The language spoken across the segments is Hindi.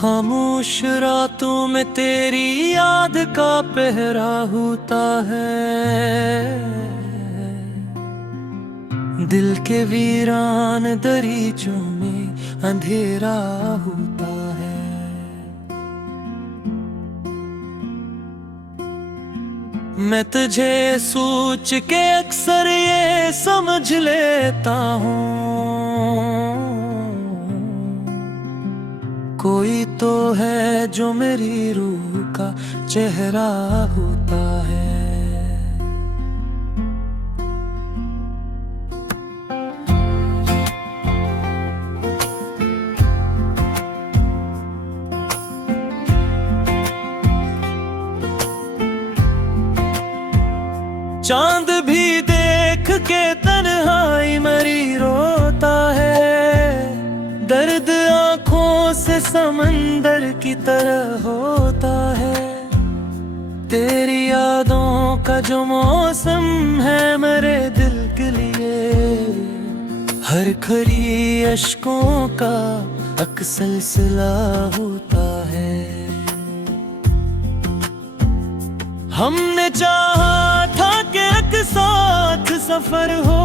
खामोश रातों में तेरी याद का पहरा होता है। दिल के वीरान दरीचों में अंधेरा होता है। मैं तुझे सोच के अक्सर ये समझ लेता हूँ, कोई तो है जो मेरी रूह का चेहरा होता है। चांद भी देख के तन्हाई मरी रोता है। दर्द आंखों से समंदर की तरह होता है। तेरी यादों का जो मौसम है मेरे दिल के लिए, हर खरी अश्कों का एक सिलसिला होता है। हमने चाहा था कि एक साथ सफर हो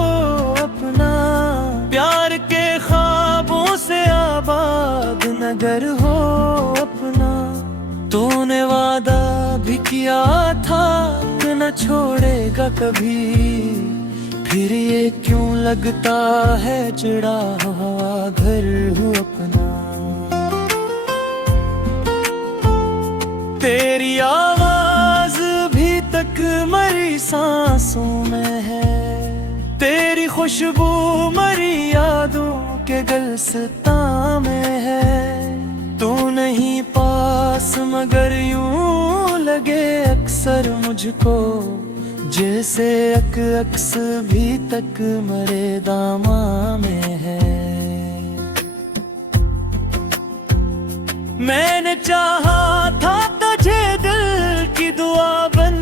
अपना, प्यार के ख्वाबों से आबाद नगर हो अपना। तूने वादा भी किया था कि न छोड़ेगा कभी, फिर ये क्यों लगता है चिड़ा हुआ घर हो अपना। तेरी आवाज भी तक मरी सांसों में है। तेरी खुशबू मरी यादों के गुलसितां में है। तू नहीं पास मगर यूं लगे अक्सर मुझको, जैसे एक अक्स भी तक मरे दामा में है। मैंने चाहा था तुझे दिल की दुआ बन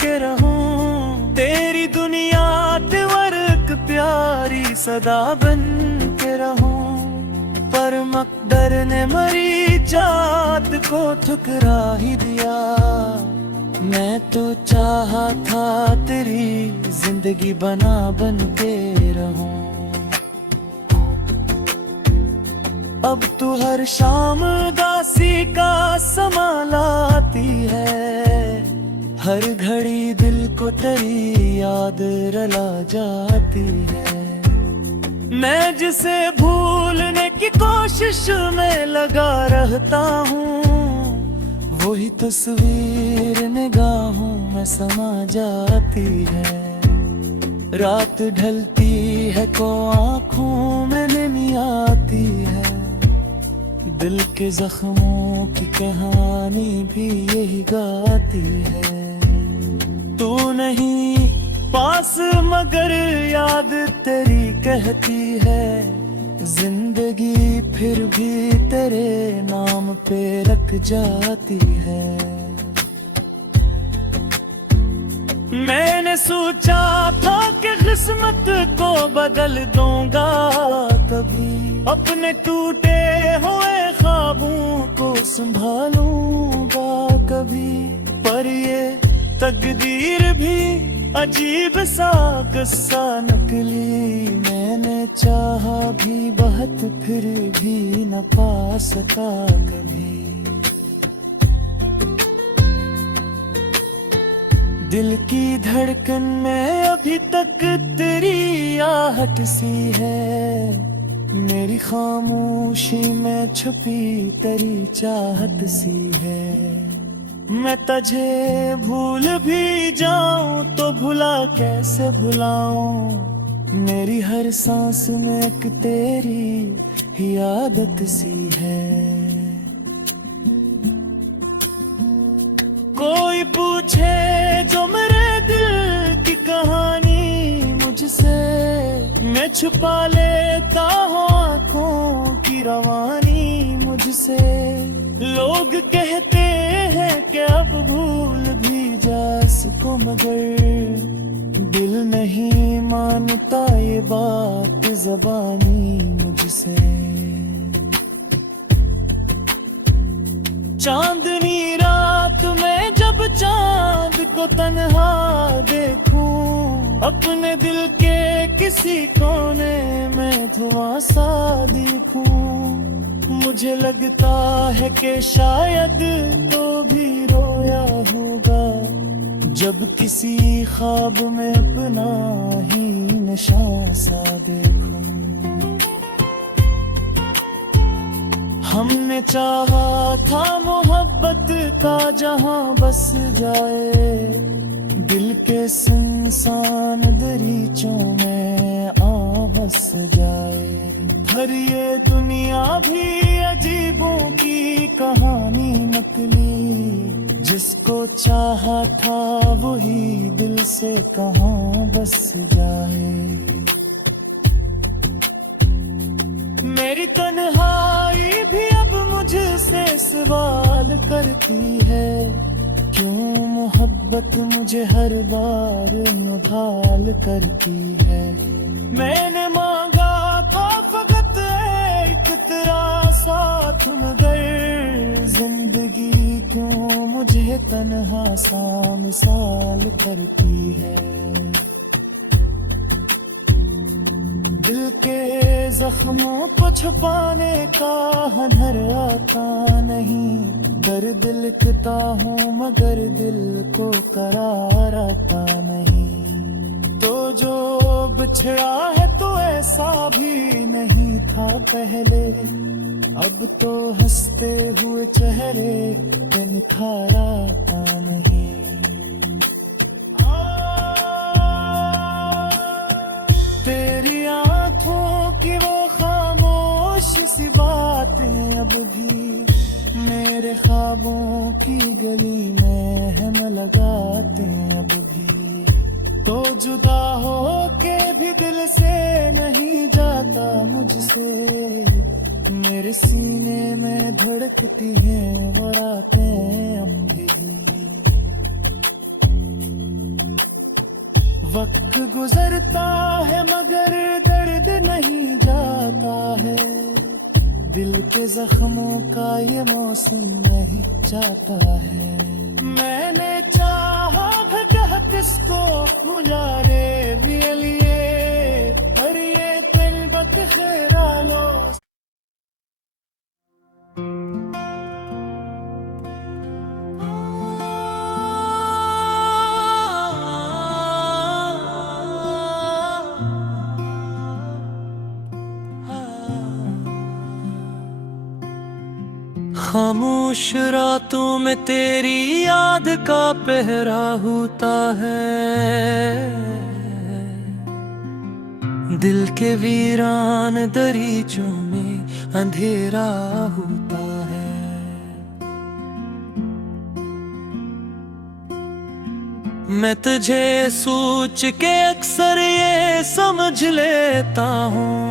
के रहूं, तेरी दुनिया तेवर एक प्यारी सदा बन के रहूं। पर मकदर ने मरी चाहत को ठुकरा ही दिया। मैं तो चाहा था तेरी जिंदगी बना बन के रहूं। अब तू हर शाम उदासी का समा लाती है। हर घड़ी दिल को तेरी याद रुला जाती है। मैं जिसे भूलने की कोशिश में लगा रहता हूँ, वही तस्वीर निगाहों में समा जाती है। रात ढलती है को आँखों में नींद आती है। दिल के जख्मों की कहानी भी यही गाती है। तू नहीं पास मगर याद तेरी कहती है। जिंदगी फिर भी तेरे नाम पे रख जाती है। मैंने सोचा था कि किस्मत को बदल दूंगा कभी, अपने टूटे हुए ख्वाबों को संभालूंगा कभी। पर ये तकदीर भी अजीब सा किस्सा निकली। मैंने चाहा भी बहुत फिर भी न पा सका कभी। दिल की धड़कन में अभी तक तेरी आहट सी है। मेरी खामोशी में छुपी तेरी चाहत सी है। मैं तुझे भूल भी जाऊं तो भुला कैसे भुलाऊं। मेरी हर सांस में एक तेरी ही आदत सी है। कोई पूछे जो मेरे दिल की कहानी मुझसे, मैं छुपा लेता हूँ आँखों की रवानी मुझसे। लोग कहते हैं कि अब भूल भी जा इसको, मगर दिल नहीं मानता ये बात ज़बानी मुझसे। चांदनी रात में जब चांद को तन्हा देखूं, अपने दिल के किसी कोने में धुआं सा दिखूं, मुझे लगता है कि शायद तो भी रोया होगा जब किसी ख्वाब में अपना ही निशान सा देखूं। हमने चाहा था मोहब्बत का जहां बस जाए, दिल के सुनसान दरीचों में आ बस जाए। हर ये दुनिया भी अजीबों की कहानी नकली, जिसको चाहा था वही दिल से कहां बस जाए। मेरी तन्हाई भी अब मुझसे सवाल करती है, क्यों मोहब्बत मुझे हर बार मुहाल करती है। मैंने मांगा था फकत एक तेरा साथ, मगर जिंदगी क्यों मुझे तन्हा सा मिसाल करती है। दिल के जख्मों को छुपाने का हुनर आता नहीं, दर्द लिखता हूँ मगर दिल को करार आता नहीं। तो जो बिछड़ा है तो ऐसा भी नहीं था पहले, अब तो हंसते हुए चेहरे पे निखार आता नहीं। तेरी आंखों की वो खामोश सी बातें अब भी मेरे ख्वाबों की गली में हम लगाते अब भी। तो जुदा हो के भी दिल से नहीं जाता मुझसे, मेरे सीने में धड़कती हैं वो रातें अब भी। वक्त गुजरता है मगर दर्द नहीं जाता है, दिल के जख्मों का ये मौसम नहीं जाता है। मैंने चाहा घटा किसको गुजारे लिए, पर ये तिलबत खैरालो। खामोश रातों में तेरी याद का पहरा होता है, दिल के वीरान दरीचों में अंधेरा होता है। मैं तुझे सोच के अक्सर ये समझ लेता हूँ,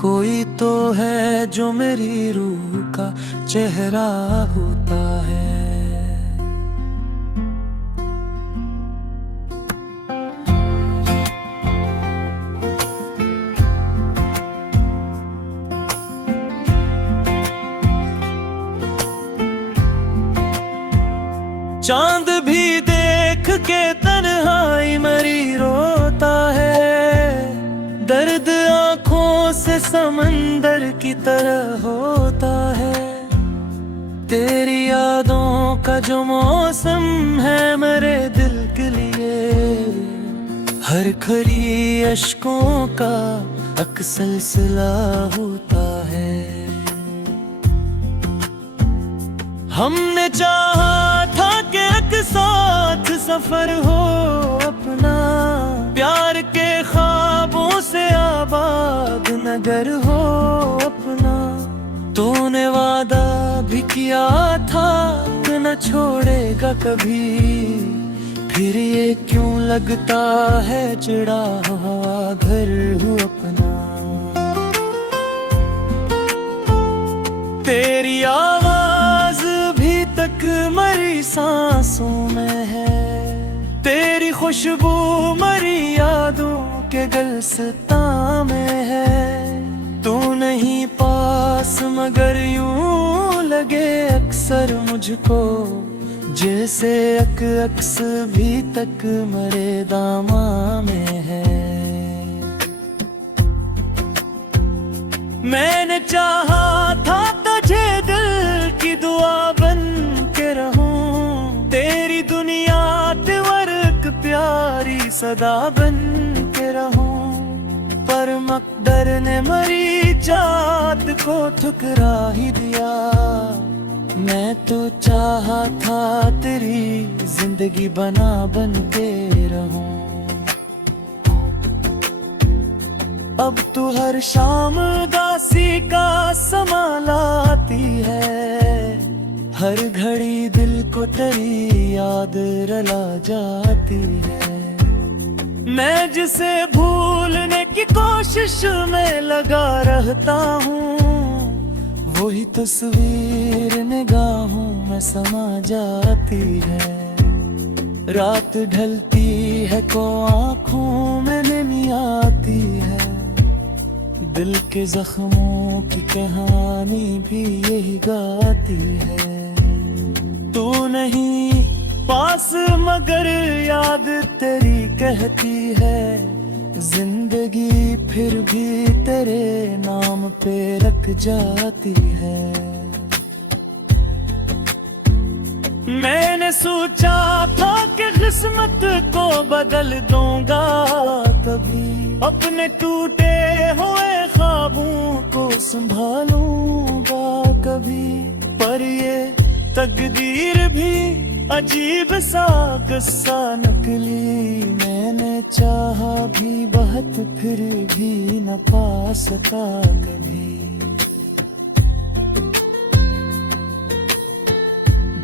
कोई तो है जो मेरी रूह का चेहरा होता है। चांद भी देख के तन्हाई मरी रोता है, दर्द आँखों से समंदर की तरह होता है। तेरी यादों का जो मौसम है मेरे दिल के लिए, हर खरी अश्कों का एक सिलसिला होता है। हमने चाहा था कि एक साथ सफर हो अपना, प्यार के ख्वाबों से आबाद नगर हो अपना। तूने वादा भी किया था कि न छोड़ेगा कभी, फिर ये क्यों लगता है चिड़ा हुआ घर हूँ अपना। तेरी आवाज भी तक मरी सांसों में है, तेरी खुशबू मरी यादों के गुलसितां में है। तू नहीं पास मगर यूं लगे अक्सर मुझको जैसे अक्स भी तक मरे दामा में है। मैंने चाहा था तुझे दिल की दुआ बन के रहूं, तेरी दुनिया वर्क प्यारी सदा बन के रहूं। पर मकदर ने मरी जात को ठुकरा ही दिया, मैं तो चाहा था तेरी जिंदगी बना बन के रहूं। अब तू हर शाम उदासी का समा लाती है, हर घड़ी दिल को तेरी याद रुला जाती है। मैं जिसे भूलने की कोशिश में लगा रहता हूँ, वही तस्वीर निगाहों में समा जाती है। रात ढलती है को आँखों में नहीं आती है, दिल के जख्मों की कहानी भी यही गाती है। तू नहीं पास मगर याद तेरी कहती है, जिंदगी फिर भी तेरे नाम पे रख जाती है। मैंने सोचा था कि किस्मत को बदल दूंगा कभी, अपने टूटे हुए ख्वाबों को संभालूंगा कभी। पर ये तकदीर भी अजीब सा गुस्सा निकली, मैंने चाहा भी बहुत फिर भी न पा सका कभी।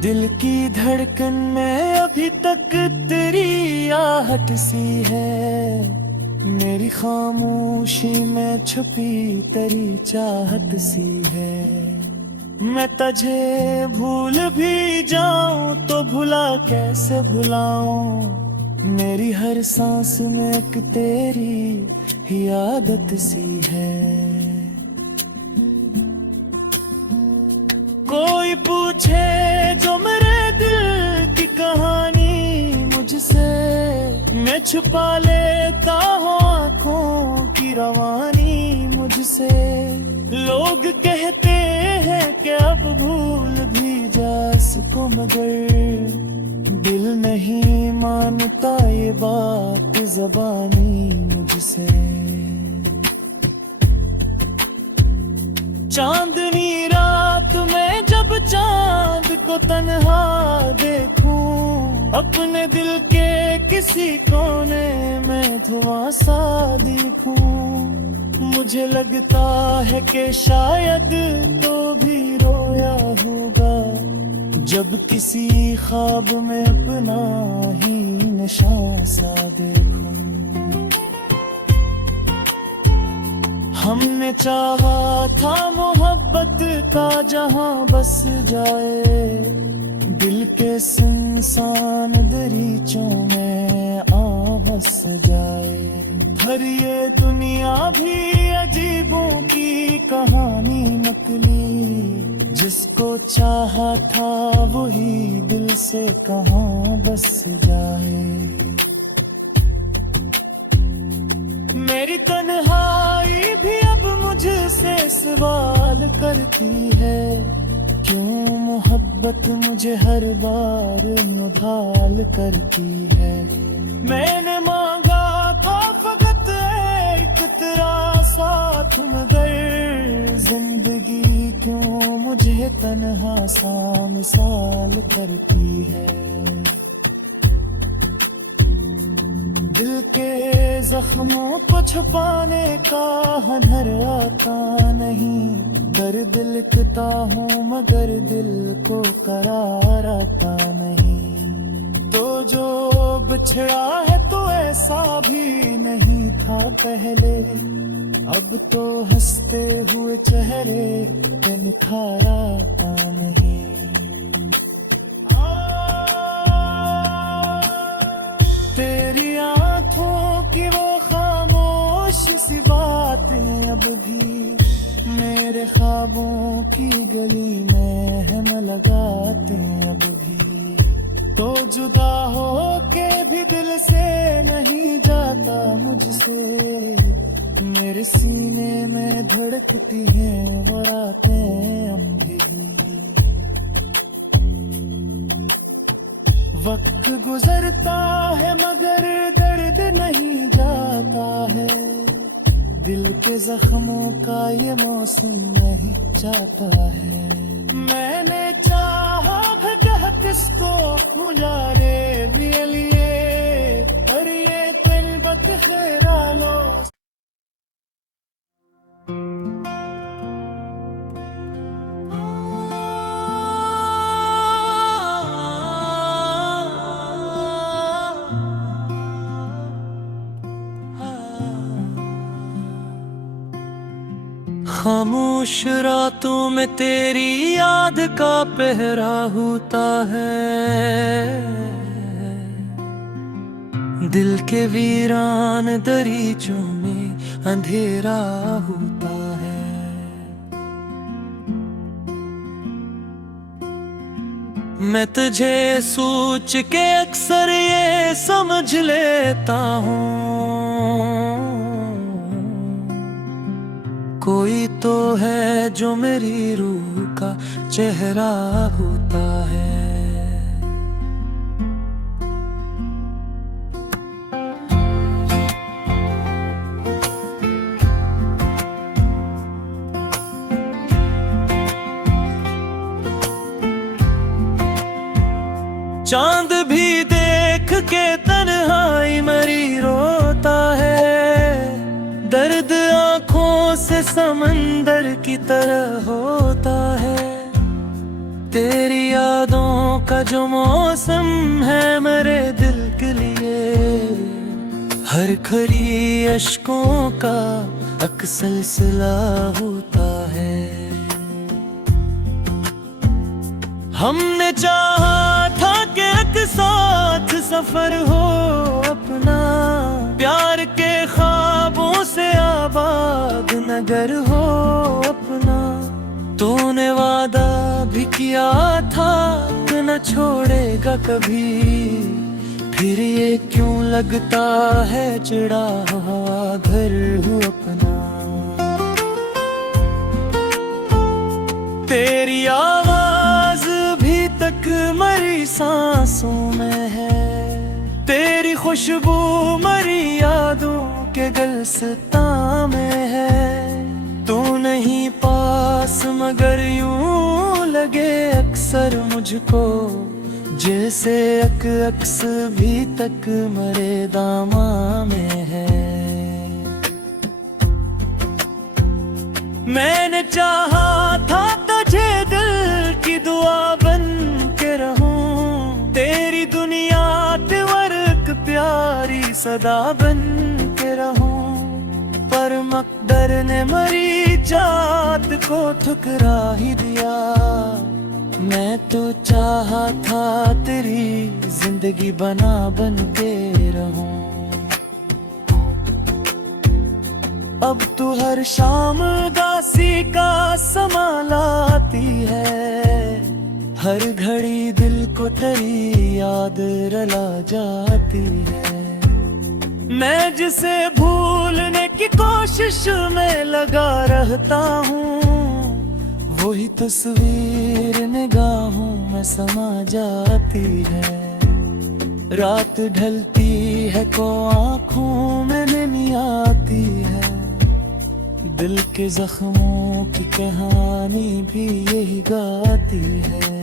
दिल की धड़कन में अभी तक तेरी आहट सी है, मेरी खामोशी में छुपी तेरी चाहत सी है। मैं तुझे भूल भी जाऊं तो भुला कैसे भुलाऊं, मेरी हर सांस में एक तेरी ही आदत सी है। कोई पूछे जो मेरे दिल की कहानी मुझसे, मैं छुपा लेता हूँ आँखों की रवानी मुझसे। लोग कहते हैं कि अब भूल भी जा इसको, मगर दिल नहीं मानता ये बात ज़बानी मुझसे। चांदनी रात में जब चांद को तन्हा देखूं, अपने दिल के किसी कोने में धुआं सा दिखूं, मुझे लगता है कि शायद तो भी रोया होगा जब किसी ख्वाब में अपना ही निशान सा देखूं। हमने चाहा था मोहब्बत का जहां बस जाए, दिल के सुनसान दरीचों में बस जाए। पर ये दुनिया भी अजीबों की कहानी नकली, जिसको चाहा था वही दिल से कहाँ बस जाए। मेरी तन्हाई भी अब मुझसे सवाल करती है, क्यों मोहब्बत मुझे हर बार मुहाल करती है। मैंने मांगा था फकत एक तेरा साथ, मगर जिंदगी क्यों मुझे तन्हा सा मिसाल करती है। दिल के जख्मों को छुपाने का हुनर आता नहीं, दर्द लिखता हूँ मगर दिल को करार आता नहीं। तो जो बिछड़ा है तो ऐसा भी नहीं था पहले, अब तो हंसते हुए चेहरे पे निखार आता नहीं। तेरी आंखों की वो खामोश सी बातें अब भी मेरे मेरे ख्वाबों की गली में हम लगाते अब भी, तो जुदा हो के भी दिल से नहीं जाता मुझसे। मेरे सीने में धड़कती हैं वो रातें अम्भी। वक्त गुजरता है मगर दर्द नहीं जाता है, दिल के जख्मों का ये मौसम नहीं जाता है। मैंने चाहा भटक किसको गुजारे लिए, पर ये तिलबत खेरा लो। खामोश रातों में तेरी याद का पहरा होता है, दिल के वीरान दरीचों में अंधेरा होता है। मैं तुझे सोच के अक्सर ये समझ लेता हूँ, कोई तो है जो मेरी रूह का चेहरा होता है। चांद भी देख के तन्हाई मरी रोता है, दर्द आंखों से समंदर की तरह होता है। तेरी यादों का जो मौसम है मेरे दिल के लिए, हर खरी अश्कों का एक सिलसिला होता है। हमने चाहा था कि एक साथ सफर हो अपना, प्यार के ख्वाबों से आबाद नगर हो अपना। तूने वादा भी किया था कि न छोड़ेगा कभी, फिर ये क्यों लगता है चिड़ा हुआ घर हूँ अपना। तेरी आवाज भी तक मरी सांसों में है, तेरी खुशबू मरी यादों के गुलसितां में है। तू नहीं पास मगर यूं लगे अक्सर मुझको, जैसे एक अक्स भी तक मरे दामा में है। मैंने चाहा था तुझे दिल की दुआ बन के रहूं, तेरी दुनिया तेवरक प्यारी सदा बन के रहूं। पर मकदर ने मरी जात को ठुकरा ही दिया, मैं तो चाहा था तेरी जिंदगी बना बन के रहूं। अब तू हर शाम उदासी का समा लाती है, हर घड़ी दिल को तेरी याद रला जाती है। मैं जिसे भूलने की कोशिश में लगा रहता हूँ, वही तस्वीर निगाहों में समा जाती है। रात ढलती है को आँखों में नहीं आती है, दिल के जख्मों की कहानी भी यही गाती है।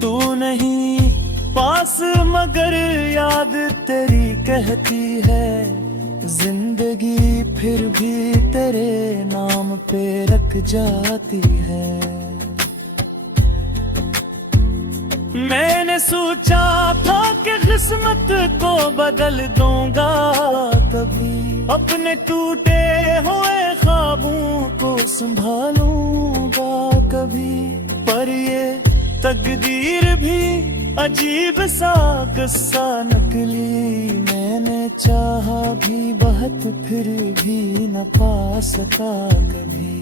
तू नहीं पास मगर याद तेरी कहती है, जिंदगी फिर भी तेरे नाम पे रख जाती है। मैंने सोचा था कि किस्मत को बदल दूंगा कभी, अपने टूटे हुए ख्वाबों को संभालूंगा कभी। पर ये तकदीर भी अजीब सा किस्सा नकली, मैंने चाहा भी बहुत फिर भी न पा सका कभी।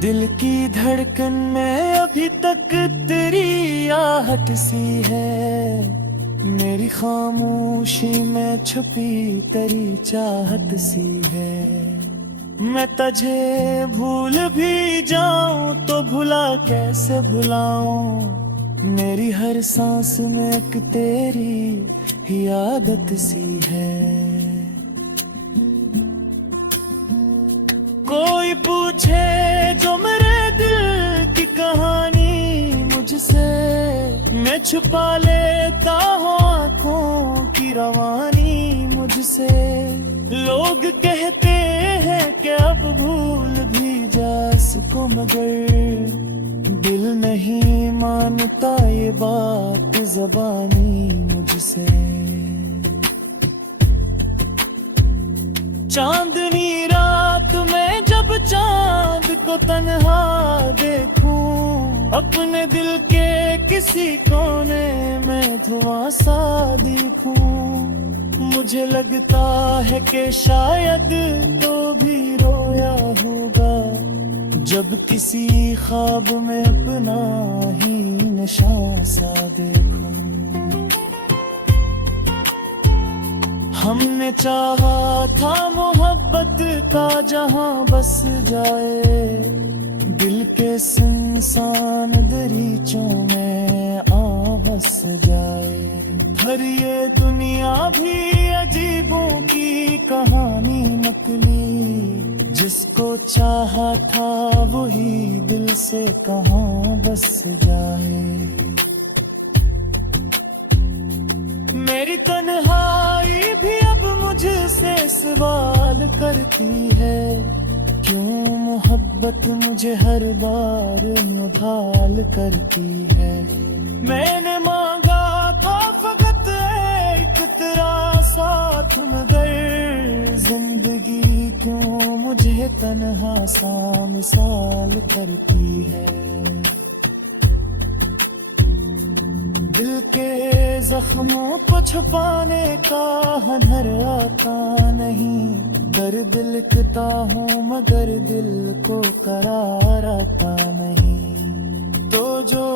दिल की धड़कन में अभी तक तेरी आहट सी है, मेरी खामोशी में छुपी तेरी चाहत सी है। मैं तुझे भूल भी जाऊं तो भुला कैसे भुलाऊं, मेरी हर सांस में एक तेरी ही आदत सी है। कोई पूछे जो मेरे दिल की कहानी मुझसे, मैं छुपा लेता हूँ आँखों की रवानी मुझसे। लोग कहते हैं कि अब भूल भी जा इसको, मगर दिल नहीं मानता ये बात ज़बानी मुझसे। चांदनी रात में जब चांद को तन्हा देखूं, अपने दिल के किसी कोने में धुआं सा दिखूं, मुझे लगता है कि शायद तो भी रोया होगा जब किसी ख्वाब में अपना ही निशान सा देखूं। हमने चाहा था मोहब्बत का जहां बस जाए, दिल के सुनसान दरीचों में आ बस जाए। पर ये दुनिया भी अजीबों की कहानी नकली, जिसको चाहा था वही दिल से कहां बस जाए। मेरी तन्हाई भी अब मुझसे सवाल करती है, क्यों मोहब्बत मुझे हर बार मुहाल करती है। मैंने मांगा था फकत एक तेरा साथ, मगर जिंदगी क्यों मुझे तन्हा सा मिसाल करती है। दिल के जख्मों को छुपाने का हुनर आता नहीं, दर्द लिखता हूँ मगर दिल को करार आता नहीं। तो जो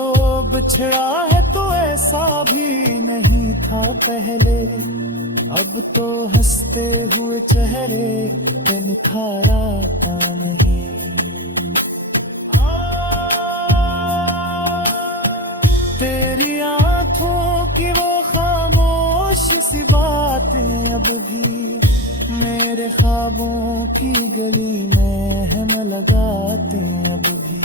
बिछड़ा है तो ऐसा भी नहीं था पहले, अब तो हंसते हुए चेहरे पे निखार आता नहीं। तेरी आंखों की वो खामोश सी बातें अब भी मेरे ख्वाबों की गली में हम लगाते अब भी।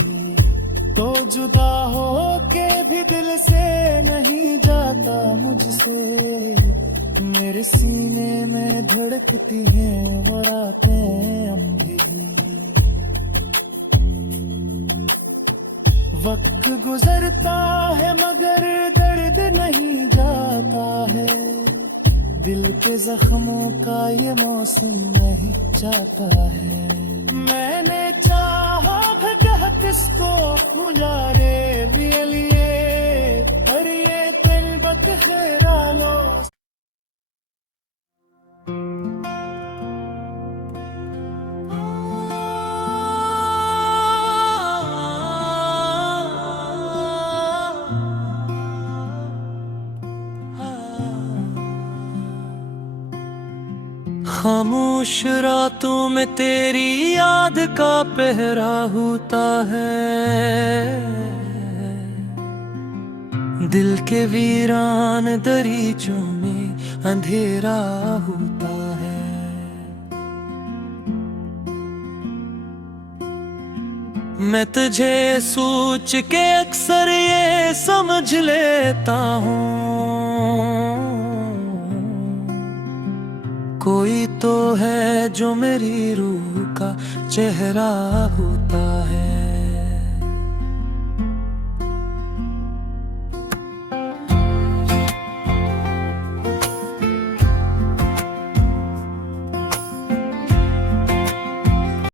तो जुदा हो के भी दिल से नहीं जाता मुझसे, मेरे सीने में धड़कती हैं वो रातें अम्भी। वक्त गुजरता है मगर दर्द नहीं जाता है, दिल के जख्मों का ये मौसम नहीं जाता है। मैंने चाहा भटक किसको गुजारे लिए, पर ये तिलबत खेरा लो। खामोश रातों में तेरी याद का पहरा होता है, दिल के वीरान दरीचों में अंधेरा होता है। मैं तुझे सोच के अक्सर ये समझ लेता हूँ, कोई तो है जो मेरी रूह का चेहरा होता है।